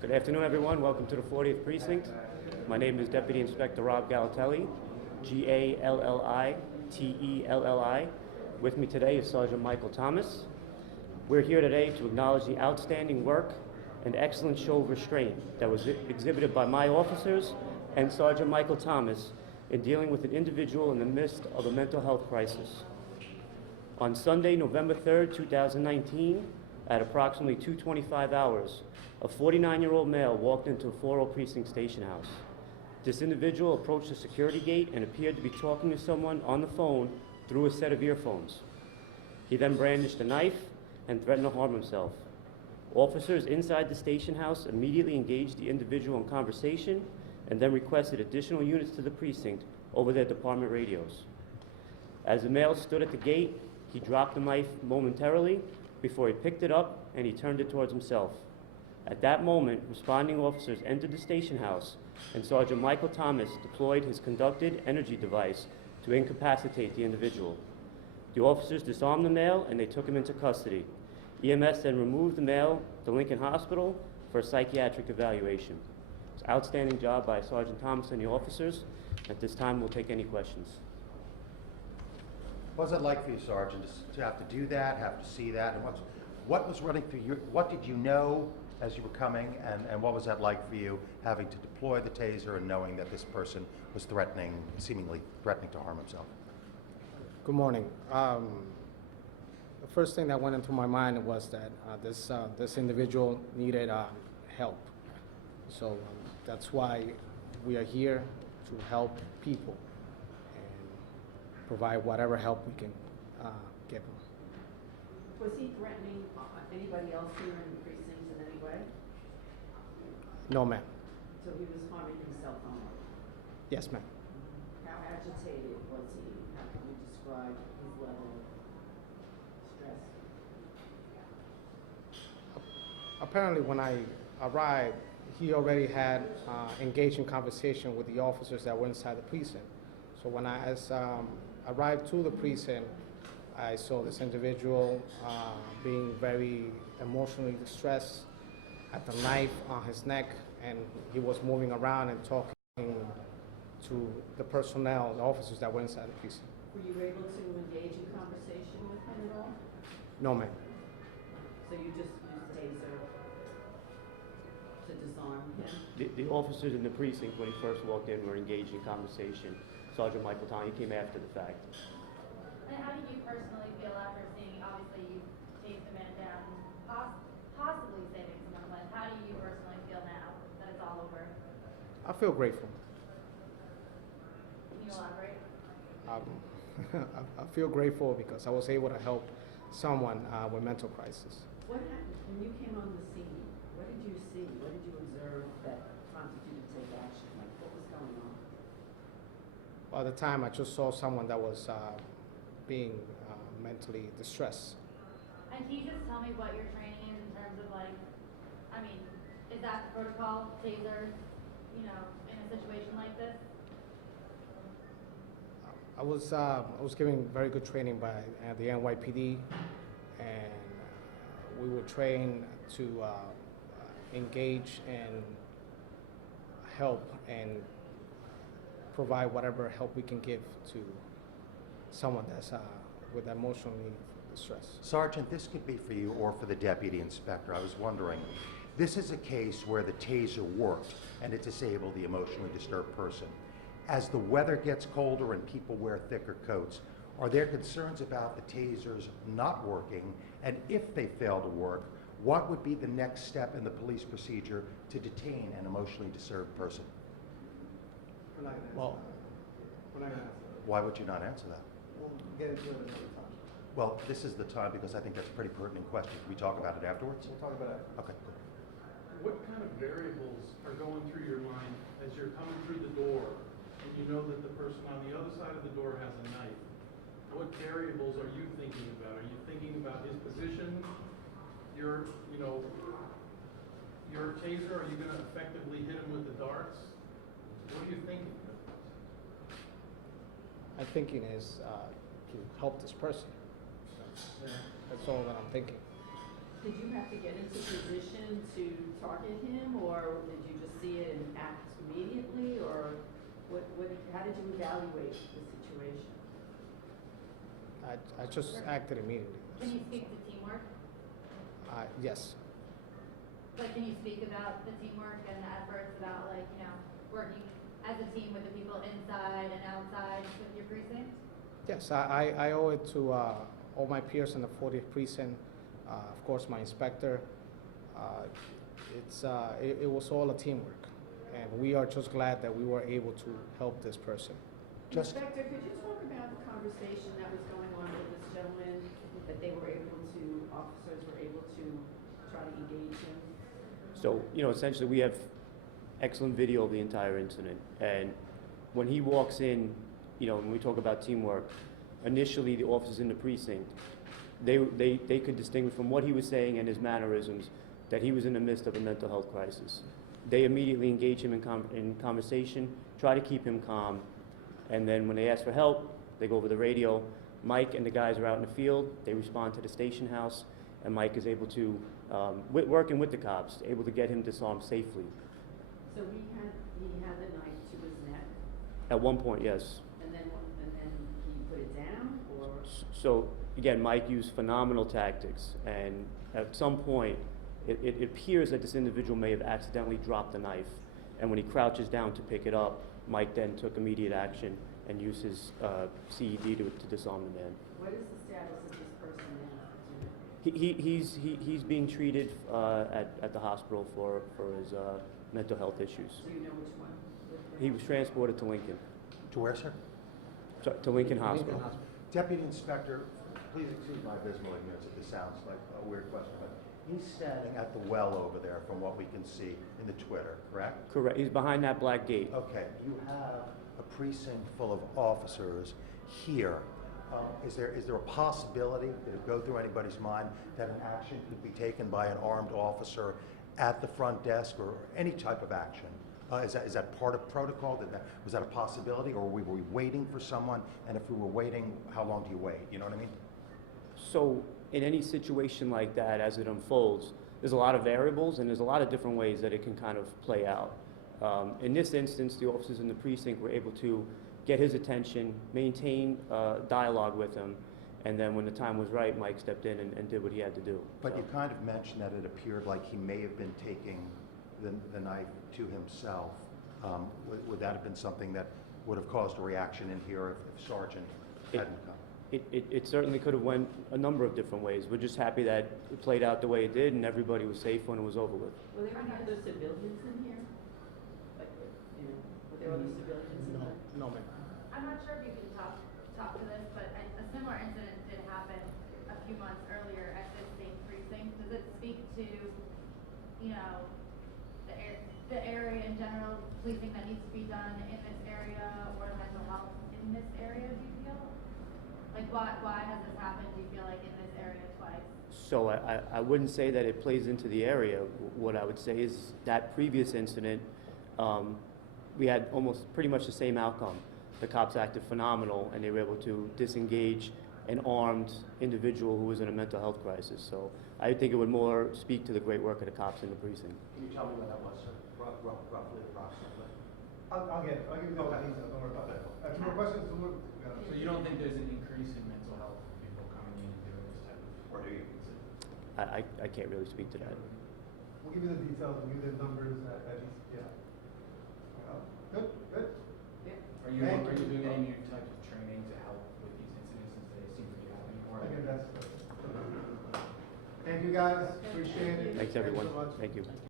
Good afternoon, everyone. Welcome to the 40th Precinct. My name is Deputy Inspector Rob Gallitelli, Gallitelli. With me today is Sergeant Michael Thomas. We're here today to acknowledge the outstanding work and excellent show of restraint that was exhibited by my officers and Sergeant Michael Thomas in dealing with an individual in the midst of a mental health crisis. On Sunday, November 3rd, 2019, at approximately 2:25 hours, a 49-year-old male walked into a 40 Precinct station house. This individual approached the security gate and appeared to be talking to someone on the phone through a set of earphones. He then brandished a knife and threatened to harm himself. Officers inside the station house immediately engaged the individual in conversation and then requested additional units to the precinct over their department radios. As the male stood at the gate, he dropped the knife momentarily before he picked it up and he turned it towards himself. At that moment, responding officers entered the station house and Sergeant Michael Thomas deployed his conducted energy device to incapacitate the individual. The officers disarmed the male and they took him into custody. EMS then removed the male to Lincoln Hospital for a psychiatric evaluation. It's an outstanding job by Sergeant Thomas and the officers. At this time, we'll take any questions. What was it like for you, Sergeant, to have to do that, have to see that, and what was running through you? What did you know as you were coming, and what was that like for you, having to deploy the taser and knowing that this person was seemingly threatening to harm himself? Good morning. The first thing that went into my mind was that this individual needed help. So that's why we are here, to help people and provide whatever help we can give them. Was he threatening anybody else here in the precinct in any way? No, ma'am. So he was harming himself only? Yes, ma'am. How agitated was he? How can you describe his level of stress? Apparently, when I arrived, he already had engaged in conversation with the officers that were inside the precinct. So when I arrived to the precinct, I saw this individual being very emotionally distressed, had the knife on his neck, and he was moving around and talking to the personnel, the officers that were inside the precinct. Were you able to engage in conversation with him at all? No, ma'am. So you just used Taser to disarm him? The officers in the precinct, when he first walked in, were engaged in conversation. Sergeant Michael Thomas came after the fact. And how do you personally feel after seeing, obviously you chased the man down, possibly saving someone's life? How do you personally feel now that it's all over? I feel grateful. Can you elaborate? I feel grateful because I was able to help someone with mental crisis. What happened when you came on the scene? What did you see? What did you observe that prompted you to take action? Like, what was going on? By the time I just saw someone that was being mentally distressed. And can you just tell me what your training is in terms of like, I mean, is that the protocol, Taser, in a situation like this? I was given very good training by the NYPD, and we were trained to engage and help and provide whatever help we can give to someone that's with emotionally distress. Sergeant, this could be for you or for the deputy inspector. I was wondering, this is a case where the taser worked and it disabled the emotionally disturbed person. As the weather gets colder and people wear thicker coats, are there concerns about the tasers not working? And if they fail to work, what would be the next step in the police procedure to detain an emotionally disturbed person? Well, why would you not answer that? we'll get into it another time. Well, this is the time because I think that's a pretty pertinent question. Can we talk about it afterwards? We'll talk about it. Okay, good. What kind of variables are going through your mind as you're coming through the door and you know that the person on the other side of the door has a knife? What variables are you thinking about? Are you thinking about his position, your taser? Are you going to effectively hit him with the darts? What are you thinking? My thinking is to help this person. That's all that I'm thinking. Did you have to get into position to target him, or did you just see it and act immediately, or how did you evaluate the situation? I just acted immediately. Can you speak to teamwork? Yes. Like, can you speak about the teamwork and the efforts about, like, you know, working as a team with the people inside and outside with your precinct? Yes, I owe it to all my peers in the 40th Precinct, of course, my inspector. It was all a teamwork, and we are just glad that we were able to help this person. Inspector, could you talk about the conversation that was going on with this gentleman, that officers were able to try to engage him? So, you know, essentially we have excellent video of the entire incident. And when he walks in, you know, when we talk about teamwork, initially the officers in the precinct, they could distinguish from what he was saying and his mannerisms that he was in the midst of a mental health crisis. They immediately engage him in conversation, try to keep him calm, and then when they ask for help, they go over the radio. Mike and the guys are out in the field, they respond to the station house, and Mike is able to, working with the cops, able to get him disarmed safely. So he had the knife to his neck, At one point, yes. and then he put it down, or? So, again, Mike used phenomenal tactics, and at some point, it appears that this individual may have accidentally dropped the knife, and when he crouches down to pick it up, Mike then took immediate action and used his CED to disarm the man. What is the status of this person now? He's being treated at the hospital for his mental health issues. Do you know which one? He was transported to Lincoln, To where, sir? to Lincoln Hospital. Deputy Inspector, please excuse my abysmal ignorance if this sounds like a weird question, but he's standing at the well over there from what we can see in the Twitter, correct? Correct. He's behind that black gate. Okay, you have a precinct full of officers here. Is there a possibility, did it go through anybody's mind, that an action could be taken by an armed officer at the front desk, or any type of action? Is that part of protocol? Was that a possibility, or were we waiting for someone? And if we were waiting, how long do you wait? You know what I mean? So in any situation like that, as it unfolds, there's a lot of variables and there's a lot of different ways that it can kind of play out. In this instance, the officers in the precinct were able to get his attention, maintain dialogue with him, and then when the time was right, Mike stepped in and did what he had to do. But So- you kind of mentioned that it appeared like he may have been taking the knife to himself. Would that have been something that would have caused a reaction in here if Sergeant hadn't come? It certainly could have went a number of different ways. We're just happy that it played out the way it did and everybody was safe when it was over with. Were there any other civilians in here? Like, you know, were there other civilians in here? No, ma'am. I'm not sure if you can talk to this, but a similar incident did happen a few months earlier at this same precinct. Does it speak to, you know, the area in general, policing that needs to be done in this area, or mental health in this area, do you feel? Like, why has this happened, do you feel like, in this area twice? So I wouldn't say that it plays into the area. What I would say is that previous incident, we had almost pretty much the same outcome. The cops acted phenomenal and they were able to disengage an armed individual who was in a mental health crisis. So I think it would more speak to the great work of the cops in the precinct. Can you tell me when that was, sir? Roughly, approximately? I'll give you the details, don't worry about that. Two more questions, So you don't think there's an increase in mental health for people coming in and doing this type of? Or do you? I can't really speak to that. We'll give you the details, we'll give you the numbers at least, yeah. Good. Are you doing any new types of training to help with these incidents since they seem to be happening more? Again, that's. Thank you, guys, appreciate it. Thanks, everyone. so much. Thank you.